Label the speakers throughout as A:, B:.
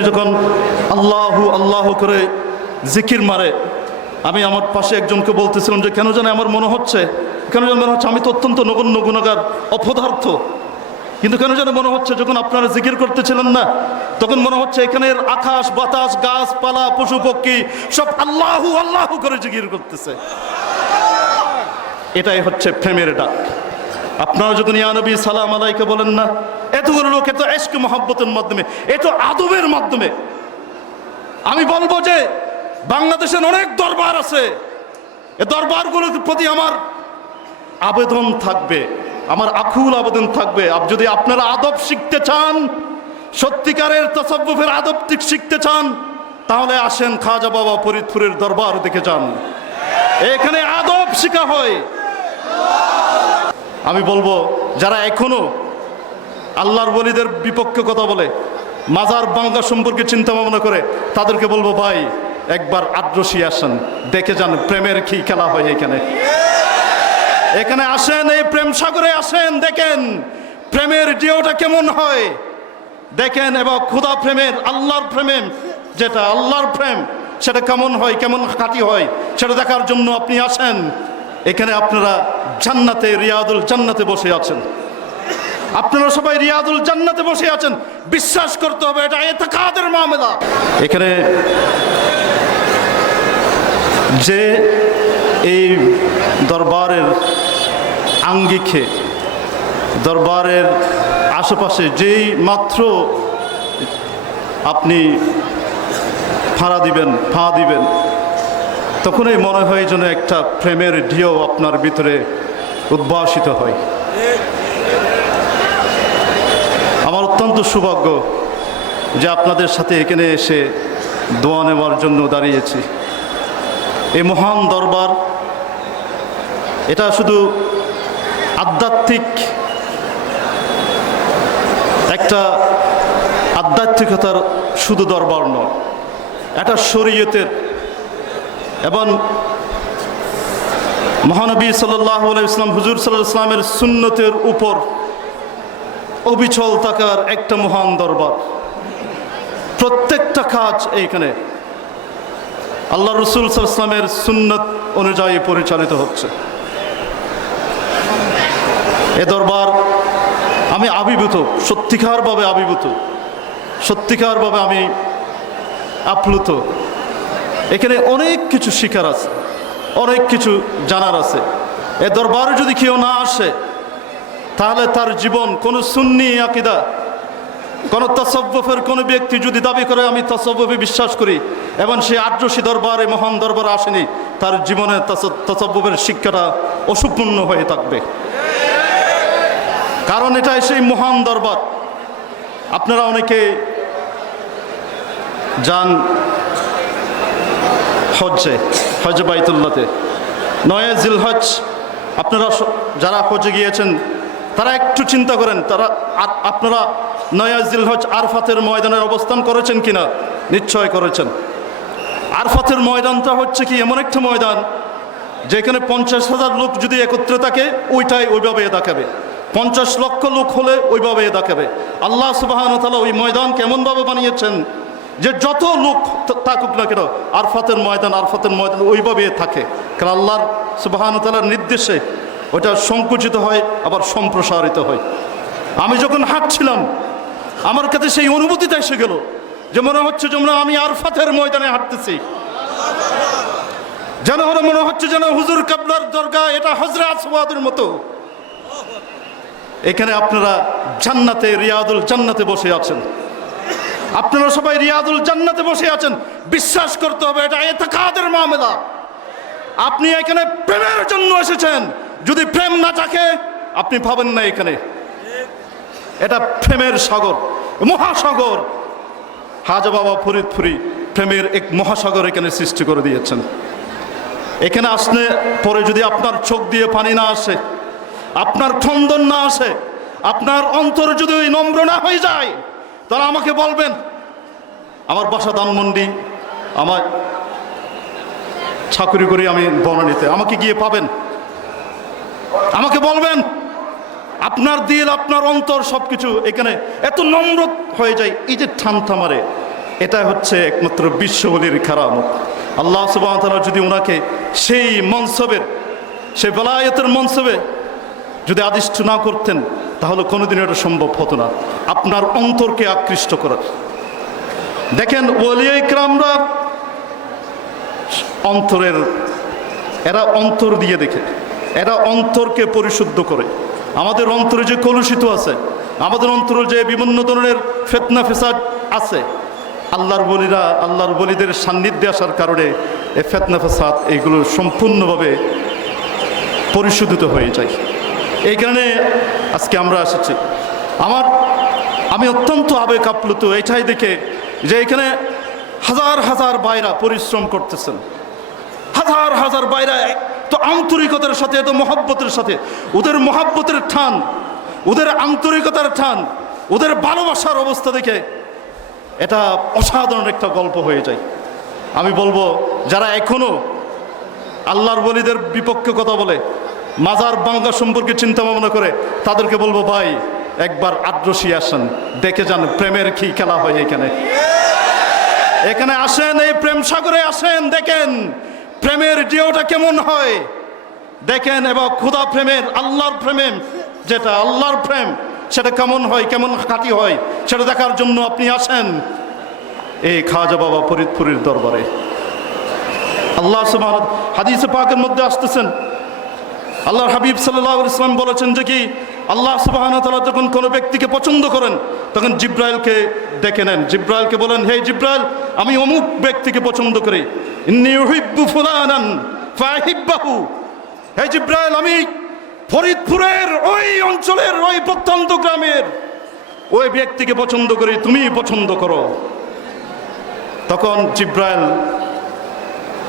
A: যখন আল্লাহু, আল্লাহ করে জিকির মারে, আমি আমার পাশে একজনকে বলতেছিলাম যে, কেন জানে আমার মনে হচ্ছে, কেন যেন মনে হচ্ছে, আমি তো অত্যন্ত নগণ্য গুণাগার, অপদার্থ। কিন্তু কেন যেন মনে হচ্ছে, যখন আপনারা জিকির করতেছিলেন না, তখন মনে হচ্ছে এখানের আকাশ, বাতাস, গাছপালা পশু পক্ষী সব আল্লাহু আল্লাহু করে জিকির করতেছে। এটাই হচ্ছে প্রেমের ডাক। আপনারা যখন ইয়ানবী সালাম আলাইকে বলেন না, এতগুলো লোক, এত এসকে মহাব্বতের মাধ্যমে, এত আদবের মাধ্যমে, আমি বলব যে বাংলাদেশের অনেক দরবার আছে। এ দরবারগুলোর প্রতি আমার আবেদন থাকবে, আমার আকুল আবেদন থাকবে। যদি আপনারা আদব শিখতে চান, সত্যিকারের তসব্বুফের আদব শিখতে চান, তাহলে আসেন খাজা বাবা ফরিদপুরের দরবার দেখে যান। এখানে আদব শিখা হয়। আমি বলব, যারা এখনও আল্লাহর বলিদের বিপক্ষে কথা বলে, মাজার বাংলা সম্পর্কে চিন্তা ভাবনা করে, তাদেরকে বলব, ভাই, একবার আদ্রসী আসেন, দেখে যান প্রেমের কি খেলা হয় এখানে। এখানে আসেন, এই প্রেম সাগরে আসেন, দেখেন প্রেমের ডিওটা কেমন হয়। দেখেন এবং খুদা প্রেমের, আল্লাহর প্রেমে, যেটা আল্লাহর প্রেম, সেটা কেমন হয়, কেমন খাঁটি হয়, সেটা দেখার জন্য আপনি আসেন। এখানে আপনারা জান্নাতে, রিয়াদুল জান্নাতে বসে আছেন। আপনারা সবাই রিয়াদুল জান্নাতে বসে আছেন। বিশ্বাস করতে হবে, এটা এতকাদের মামলা। এখানে যে এই দরবারের আঙ্গিকে, দরবারের আশেপাশে যেই মাত্র আপনি ফাঁড়া দিবেন ফাঁ দিবেন তখনই মনে হয় যেন একটা প্রেমের ঢিও আপনার ভিতরে উদ্ভাসিত হয়। আমার অত্যন্ত সৌভাগ্য যে আপনাদের সাথে এখানে এসে দোয়া নেওয়ার জন্য দাঁড়িয়েছি। এই মহান দরবার, এটা শুধু আধ্যাত্মিক একটা আধ্যাত্মিকতার শুধু দরবার নয়, এটা শরীয়তের এবং মহানবী সাল্লাহ ইসলাম হুজুর সাল্লাহ ইসলামের সুন্নতের উপর অবিচল থাকার একটা মহান দরবার। প্রত্যেকটা কাজ এইখানে আল্লাহ রসুল সাল্লামের সুন্নত অনুযায়ী পরিচালিত হচ্ছে। এ দরবার আমি আবিভূত সত্যিকারভাবে আবিভূত সত্যিকারভাবে আমি আপ্লুত। এখানে অনেক কিছু শিকার আছে, অনেক কিছু জানার আছে। এ দরবারে যদি কেউ না আসে, তাহলে তার জীবন, কোনো সুন্নি আকিদা, কোনো তসব্বফের কোনো ব্যক্তি যদি দাবি করে, আমি তসব্বফে বিশ্বাস করি, এবং সে আদ্রসী দরবারে, মহান দরবারে আসেনি, তার জীবনে তসব্বফের শিক্ষাটা অসম্পূর্ণ হয়ে থাকবে। কারণ এটা সেই মহান দরবার। আপনারা অনেকে যান হজ্জে হজ বাইতুল্লাতে। নয় জিলহজ, আপনারা যারা হজে গিয়েছেন, তারা একটু চিন্তা করেন, তারা আপনারা নয়া জিলহজ আরফাতের ময়দানের অবস্থান করেছেন কিনা? নিশ্চয় করেছেন। আরফাতের ময়দানটা হচ্ছে কি, এমন একটা ময়দান, যেখানে পঞ্চাশ হাজার লোক যদি একত্রে থাকে, ওইটাই ওইভাবে দেখাবে। পঞ্চাশ লক্ষ লোক হলে ওইভাবে দেখাবে। আল্লাহ সুবাহন তালা ওই ময়দান কেমনভাবে বানিয়েছেন যে যত লোক থাকুক না কেন, আরফাতের ময়দান আরফাতের ময়দান ওইভাবে থাকে। কারণ আল্লাহর সুবাহন তালার নির্দেশে ওটা সংকুচিত হয়, আবার সম্প্রসারিত হয়। আমি যখন হাঁটছিলাম, আমার কাছে সেই অনুভূতিটা এসে গেল যে মনে হচ্ছে যেমন আমি আরফাতের ময়দানে হাঁটতেছি। যেন হলো মনে হচ্ছে যেন হুজুর কাবলার দরগা এটা হজরা আসওয়াদের মতো। এখানে আপনারা জান্নাতে, রিয়াদুল জান্নাতে বসে আছেন। আপনারা সবাই রিয়াদুল জান্নাতে বসে আছেন। বিশ্বাস করতে হবে, এটা এতকাদের মামলা। আপনি এখানে প্রেমের জন্য এসেছেন। যদি প্রেম না থাকে, আপনি পাবেন না এখানে। এটা প্রেমের সাগর, মহাসাগর। হাজা বাবা ফরিদপুরি প্রেমের এক মহাসাগর এখানে সৃষ্টি করে দিয়েছেন। এখানে আসলে পরে যদি আপনার চোখ দিয়ে পানি না আসে, আপনার খন্দন না আসে, আপনার অন্তর যদি নম্র না হয়ে যায় তাহলে আমাকে বলবেন, আমার বাসা ধানমন্ডি, আমার চাকরি করি আমি বনানীতে আমাকে গিয়ে পাবেন। আমাকে বলবেন, আপনার দিল, আপনার অন্তর সব কিছু এখানে এত নম্র হয়ে যায়, এই যে ঠান্তা মারে, এটা হচ্ছে একমাত্র বিশ্ববলির খারামত আল্লাহ সুবাহ যদি ওনাকে সেই মনসবের সে বেলায়তের মনসবে যদি আদিষ্ট না করতেন, তাহলে কোনোদিন এটা সম্ভব হতো না। আপনার অন্তরকে আকৃষ্ট করার দেখেন ওলিয়া ইকরামরা অন্তরের, এরা অন্তর দিয়ে দেখে, এরা অন্তরকে পরিশুদ্ধ করে। আমাদের অন্তরে যে কলুষিত আছে, আমাদের অন্তরে যে বিভিন্ন ধরনের ফেতনা ফেসাদ আছে, আল্লাহর বলিরা, আল্লাহর বলিদের সান্নিধ্যে আসার কারণে এই ফেতনা ফেসাদ এইগুলো সম্পূর্ণভাবে পরিশোধিত হয়ে যায়। এই কারণে আজকে আমরা এসেছি আমার আমি অত্যন্ত আবেগ আপ্লুত এটাই দেখে যে এখানে হাজার হাজার বাইরা পরিশ্রম করতেছেন। হাজার হাজার বাইরা তো আন্তরিকতার সাথে, এত মহাব্বতের সাথে, ওদের মহাব্বতের ঠান, ওদের আন্তরিকতার ঠান, ওদের ভালোবাসার অবস্থা দেখে এটা অসাধারণ একটা গল্প হয়ে যায়। আমি বলব, যারা এখনও আল্লাহর বলিদের বিপক্ষে কথা বলে, মাজার বাঙ্গা সম্পর্কে চিন্তা ভাবনা করে, তাদেরকে বলব, ভাই একবার আদ্রসী আসেন, দেখে যান প্রেমের কি খেলা হয় এখানে। এখানে আসেন, এই প্রেম সাগরে আসেন, দেখেন প্রেমের ডিওটা কেমন হয়। দেখেন এবং খুদা প্রেমের, আল্লাহর প্রেমে যেটা আল্লাহর প্রেম, সেটা কেমন হয়, কেমন খাঁটি হয়, সেটা দেখার জন্য আপনি আসেন। এই খাজা বাবা ফরিদপুরের দরবারে। আল্লাহ হাদিসে পাকের মধ্যে আসতেছেন। আল্লাহর হাবিব সাল্লাহ ইসলাম বলেছেন যে কি আল্লাহ সুবাহান তালা যখন কোনো ব্যক্তিকে পছন্দ করেন, তখন জিব্রাইলকে ডেকে নেন। জিব্রাইলকে বলেন, হে জিব্রাইল, আমি অমুক ব্যক্তিকে পছন্দ করি। হে জিব্রাইল, আমি ফরিদপুরের ওই অঞ্চলের ওই প্রত্যন্ত গ্রামের ওই ব্যক্তিকে পছন্দ করি তুমি পছন্দ করো। তখন জিব্রাইল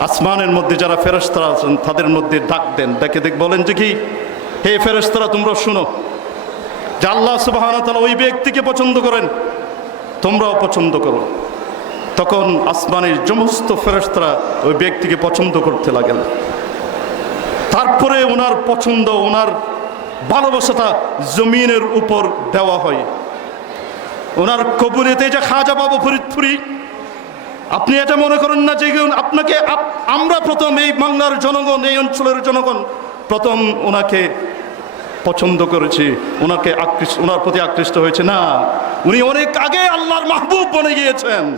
A: আসমানের মধ্যে যারা ফেরস্তারা আছেন, তাদের মধ্যে ডাক দেন। ডেকে দেখ, বলেন যে কি? হে ফেরস্তারা তোমরা শুনো। যে আল্লাহ সুবাহ ওই ব্যক্তিকে পছন্দ করেন, তোমরাও পছন্দ করো। তখন আসমানের সমস্ত ফেরস্তারা ওই ব্যক্তিকে পছন্দ করতে লাগেন। তারপরে ওনার পছন্দ, ওনার ভালোবাসাটা জমিনের উপর দেওয়া হয়। ওনার কবুরেতে যে খাজা বাবু ফরিদপুরি, আপনি এটা মনে করেন না যে আপনাকে আমরা প্রথম এই বাংলার জনগণ, এই অঞ্চলের জনগণ, প্রথম ওনাকে পছন্দ করেছি ওনাকে আকৃষ্ট ওনার প্রতি আকৃষ্ট হয়েছে। না, উনি অনেক আগে আল্লাহর মাহবুব বনে গিয়েছেন।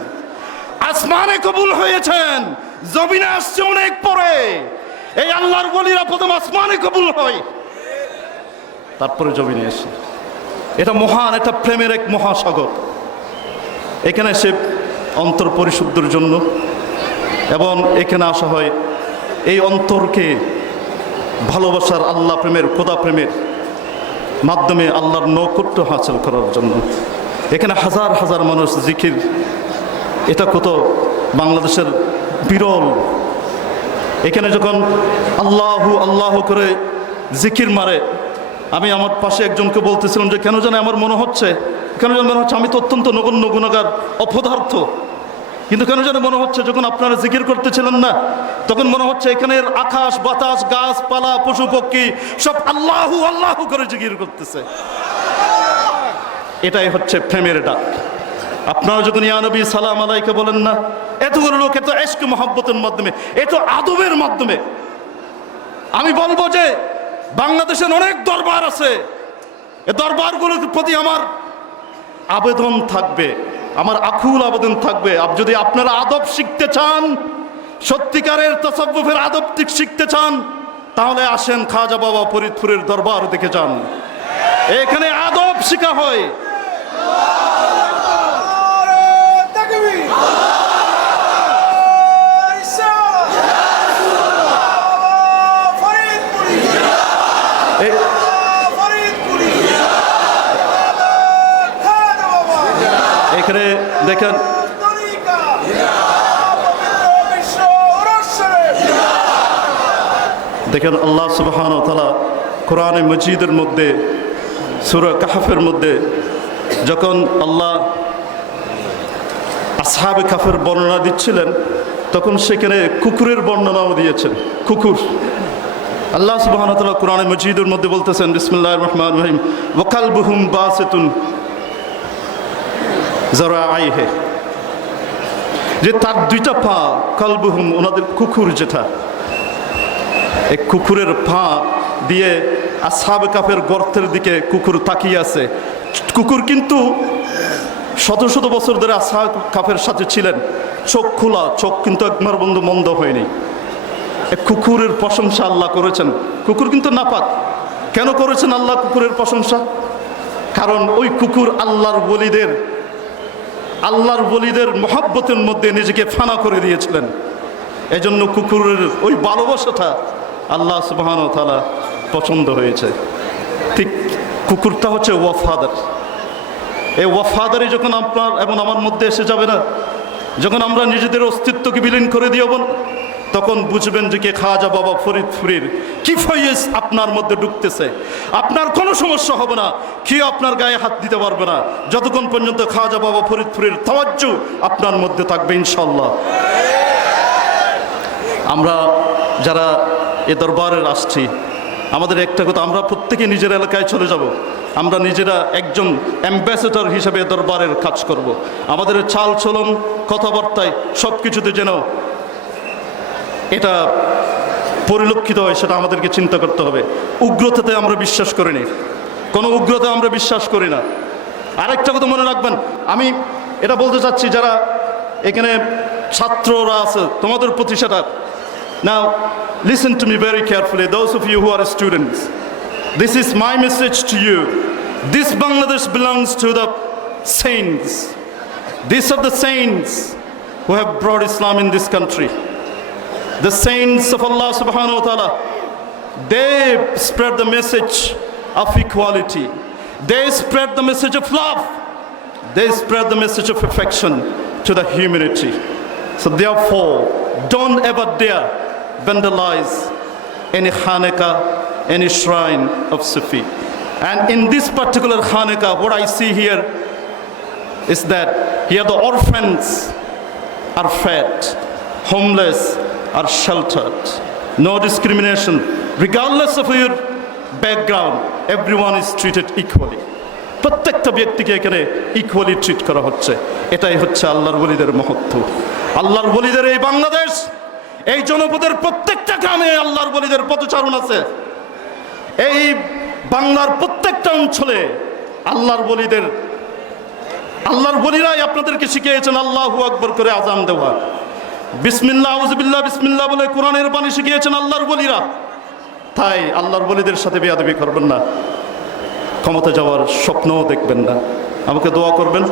A: আসমানে কবুল হয়েছেন, জমিনে আসছে অনেক পরে। এই আল্লাহর বলিরা প্রথম আসমানে কবুল হয়। তারপরে জমিনে এসে। এটা মহান, এটা প্রেমের এক মহাসাগর। এখানে সে অন্তর পরিশুদ্ধর জন্য এবং এখানে আসা হয় এই অন্তরকে ভালোবাসার আল্লাহ প্রেমের, খোদা প্রেমের মাধ্যমে আল্লাহর নৈকট্য হাসিল করার জন্য। এখানে হাজার হাজার মানুষ জিকির, এটা কত বাংলাদেশের বিরল। এখানে যখন আল্লাহু, আল্লাহ করে জিকির মারে, আমি আমার পাশে একজনকে বলতেছিলাম যে, কেন জানে আমার মনে হচ্ছে, কেন যেন মনে হচ্ছে, আমি তো অত্যন্ত নগণ্য গুণাগার, অপদার্থ। কিন্তু কেন যেন মনে হচ্ছে যখন আপনারা জিকির করতেছিলেন না, তখন মনে হচ্ছে এখানের আকাশ, বাতাস, গাছপালা পশু পক্ষী সব আল্লাহু আল্লাহু করে জিকির করতেছে। এটাই হচ্ছে প্রেমের ডাক। আপনারা যখন ইয়ানবী সালাম আলাইকে বলেন না এতগুলো লোক, এত এশক মহাব্বতের মাধ্যমে, এত আদবের মাধ্যমে, আমি বলব যে বাংলাদেশের অনেক দরবার আছে, এ দরবারগুলোর প্রতি আমার আবেদন থাকবে। আমার আকুল আবেদন থাকবে। যদি আপনারা আদব শিখতে চান, সত্যিকারের তসব্বুফের আদব শিখতে চান, তাহলে আসেন খাজা বাবা ফরিদপুরের দরবার দেখে যান। এখানে আদব শিখা হয়। দেখেন। দেখেন আল্লাহ সুবহান কোরআনে মজিদের মধ্যে, সুর কাহাফের মধ্যে যখন আল্লাহ আসহাবে কাফের বর্ণনা দিচ্ছিলেন, তখন সেখানে কুকুরের বর্ণনাও দিয়েছেন। কুকুর। আল্লাহ সুবাহ কোরআনে মজিদের মধ্যে বলতেছেন বিসমুল্লাহ রহমান রহিম ওকাল বুহুম বা জরা আই হে। যে তার দুইটা পা কালবুহুম, ওনাদের কুকুর যেটা এই কুকুরের পা দিয়ে আসাব কাপের গর্তের দিকে কুকুর তাকিয়ে আছে। কুকুর কিন্তু শত শত বছর ধরে আসাব কাপের সাথে ছিলেন। চোখ খোলা, চোখ কিন্তু একবার বন্ধু মন্দ হয়নি। কুকুরের প্রশংসা আল্লাহ করেছেন। কুকুর কিন্তু নাপাক। কেন করেছেন আল্লাহ কুকুরের প্রশংসা? কারণ ওই কুকুর আল্লাহর বলিদের আল্লাহর বলিদের মহাব্বতের মধ্যে নিজেকে ফানা করে দিয়েছিলেন। এজন্য কুকুরের ওই ভালোবাসাটা আল্লাহ সুবাহান তালা পছন্দ হয়েছে। ঠিক কুকুরটা হচ্ছে ওয়াফাদার। এই ওয়াফাদারি যখন আপনার এবং আমার মধ্যে এসে যাবে না, যখন আমরা নিজেদের অস্তিত্বকে বিলীন করে দিও তখন বুঝবেন যে কে খাজা বাবা ফরিদ ফুরির কি ফয়েজ আপনার মধ্যে ঢুকতেছে। আপনার কোনো সমস্যা হবে না। কি আপনার গায়ে হাত দিতে পারবে না। যতক্ষণ পর্যন্ত খাজা বাবা ফরিদ ফুরির তাওয়াজ্জু আপনার মধ্যে থাকবে ইনশাল্লাহ আমরা যারা এ দরবারের আসছি, আমাদের একটা কথা, আমরা প্রত্যেকে নিজের এলাকায় চলে যাব। আমরা নিজেরা একজন অ্যাম্বাসেডর হিসেবে দরবারের কাজ করব। আমাদের চাল চলন, কথাবার্তায় সব কিছুতে যেন এটা পরিলক্ষিত হয়, সেটা আমাদেরকে চিন্তা করতে হবে। উগ্রতাতে আমরা বিশ্বাস করি নি। কোনো উগ্রতা আমরা বিশ্বাস করি না। আরেকটা কথা মনে রাখবেন, আমি এটা বলতে চাচ্ছি, যারা এখানে ছাত্ররা আছে, তোমাদের প্রতি সেটা। না listen to me very carefully those of you who are students this is my message to you this Bangladesh belongs to the saints this of the saints who have brought Islam in this country The saints of Allah subhanahu wa ta'ala, they spread the message of equality. They spread the message of love. They spread the message of affection to the humanity. So therefore, don't ever dare vandalize any Hanukkah, any shrine of Sufi. And in this particular Hanukkah, what I see here is that here the orphans are fed, homeless are sheltered, no discrimination, regardless of your background, everyone is treated equally. প্রত্যেকটা ব্যক্তিকে এখানে equally treat করা হচ্ছে। এটাই হচ্ছে আল্লাহর বলিদের মহত্ব। আল্লাহর বলিদের এই বাংলাদেশ এই জনপদের প্রত্যেকটা গ্রামে আল্লাহর বলিদের পদচারণ আছে। এই বাংলার প্রত্যেকটা অঞ্চলে আল্লাহর বলিদের আল্লাহর বলিরাই আপনাদেরকে শিখিয়েছেন আল্লাহু আকবর করে আজান দেওয়া। বিসমিল্লাহ আউজবিল্লাহ বিসমিল্লাহ বলে কোরআনের বাণী শিখিয়েছেন আল্লাহর বলিরা। তাই আল্লাহর বলিদের সাথে বেয়াদবি করবেন না। ক্ষমতা যাওয়ার স্বপ্নও দেখবেন না। আমাকে দোয়া করবেন।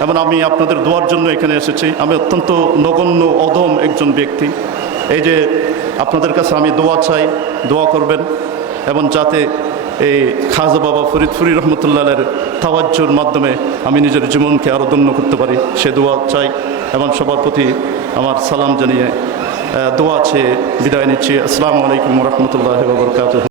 A: এবং আমি আপনাদের দোয়ার জন্য এখানে এসেছি। আমি অত্যন্ত নগণ্য অদম একজন ব্যক্তি। এই যে আপনাদের কাছে আমি দোয়া চাই, দোয়া করবেন। এবং যাতে এই খাজা বাবা ফরিদ ফুরি রহমতুল্লাহের তাওয়াজ্জুর মাধ্যমে আমি নিজের জীবনকে আরও ধন্য করতে পারি। সে দোয়া চাই। এবং সবার প্রতি আমার সালাম জানিয়ে দোয়া চেয়ে বিদায় নিচ্ছি। আসসালামু আলাইকুম রহমতুল্লাহ বরকাত